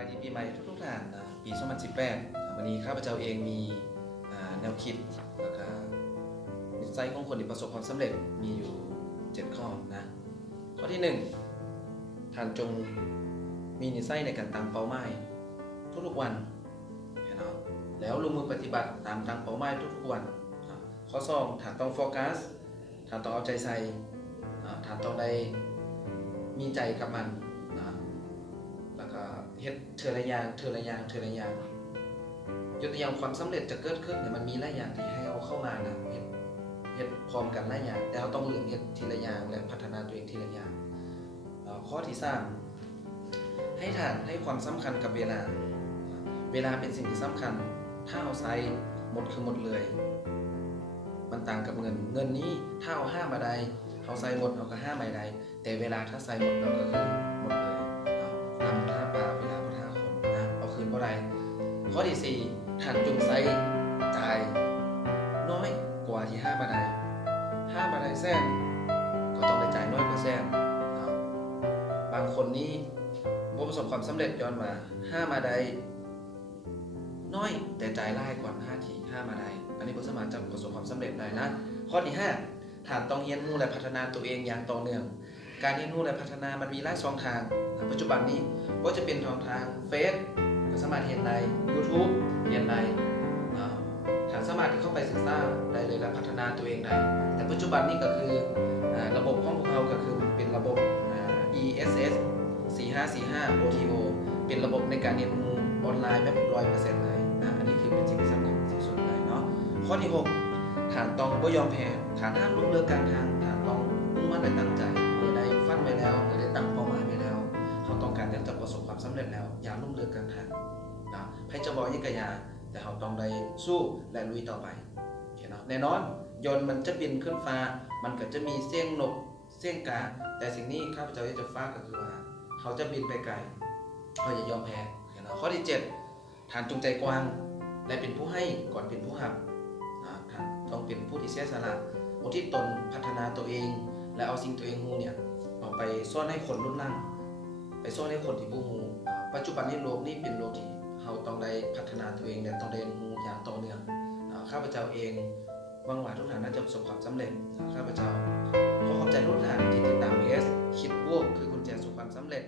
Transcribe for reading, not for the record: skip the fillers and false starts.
ายดีปีใหม่ทุกท่านนะปี 2018 วันนี้ข้าพเจ้าเองมีแนวคิดแล้วก็นิสัยของคนที่ประสบความสำเร็จมีอยู่ 7 ข้อนะข้อที่ 1 ท่านจงมีนิสัยในการตั้งเป้าหมายทุกๆวันแล้วลงมือปฏิบัติตามตั้งเป้าหมายทุกๆวันข้อ 2 ท่านต้องโฟกัสท่านต้องเอาใจใส่ท่านต้องได้มีใจกับมันแล้วก็เฮ็ดเทอละอย่างยกตัวอย่างความสำเร็จจะเกิดขึ้นเนี่ยมันมีหลายอย่างที่ให้เอาเข้ามานะเฮ็ดพร้อมกันหลายอย่างแต่เราต้องเรียนเฮ็ดทีละอย่างและพัฒนาตัวเองทีละอย่างข้อที่ 3ให้ท่านให้ความสำคัญกับเวลาเป็นสิ่งที่สำคัญถ้าเอาใช้หมดคือหมดเลยมันต่างกับเงินนี้ถ้าเอา5มาได้เอาใช้หมดเอาก็5มาได้แต่เวลาถ้าใช้หมดเราก็คือหมดเลยนำท่าปลาเวลาท่าคนนะเอาคืนบ่ได้ข้อที่ 4ท่านจงใช้จ่ายน้อยกว่าที่5มาได้แสนก็ต้องได้จ่ายน้อยกว่าแสนบางคนนี้บ่ประสบความสำเร็จย้อนมา5มาได้น้อยแต่จ่ายหลายกว่า5มาได้อันนี้บ่สามารถจะประสบความสำเร็จได้นะข้อที่ 5ท่านต้องเรียนรู้และพัฒนาตัวเองอย่างต่อเนื่องการเรียนรู้และพัฒนามันมีหลายช่องทางปัจจุบันนี้ก็จะเป็นช่องทางเฟซก็สามารถเรียนใน YouTube เรียนในท่านสามารถเข้าไปศึกษาได้เลยและพัฒนาตัวเองได้แต่ปัจจุบันนี้ก็คือระบบของพวกเราก็คือเป็นระบบ ESS 4545 OTO เป็นระบบในการเรียนรู้ออนไลน์แบบ 100% เลยอันนี้คือเป็นสิ่งที่สำคัญที่สุดเลยเนาะข้อที่ 6ท่านต้องบ่ยอมแพ้ท่านห้ามล้มเลิกกลางทางท่านต้องมุ่งมั่นและตั้งใจเมื่อได้ฝันไว้แล้วเมื่อได้ตั้งเป้าหมายไว้แล้วเขาต้องการจะประสบความสำเร็จแล้วอย่าล้มเลิกกลางทางนะให้จะบอกยิ่งกะยาแต่เขาต้องได้สู้และลุยต่อไปแน่นอนยนต์มันจะบินขึ้นฟ้ามันก็จะมีเสียงนกเสียงกาแต่สิ่งนี้ข้าพเจ้าจะฝากก็คือว่าเขาจะบินไปไกลเขาอย่ายอมแพ้ข้อที่ 7ท่านจงใจกว้างและเป็นผู้ให้ก่อนเป็นผู้รับท่านต้องเป็นผู้ที่เสียสละอุทิศตนพัฒนาตัวเองและเอาสิ่งตัวเองฮู้เนี่ยเอาไปซ่อนให้คนรุ่นหลังไปซ่อนให้คนที่บ่ฮู้ปัจจุบันนี้โลกนี้เป็นโลกที่เราต้องได้พัฒนาตัวเองและต้องได้ฮู้อย่างต่อเนื่องข้าพเจ้าเองหวังว่าทุกท่านน่าจะประสบความสำเร็จข้าพเจ้าขอขอบใจทุกท่านที่ติดตามเพจคิดบวกคือกุญแจสู่ความสำเร็จ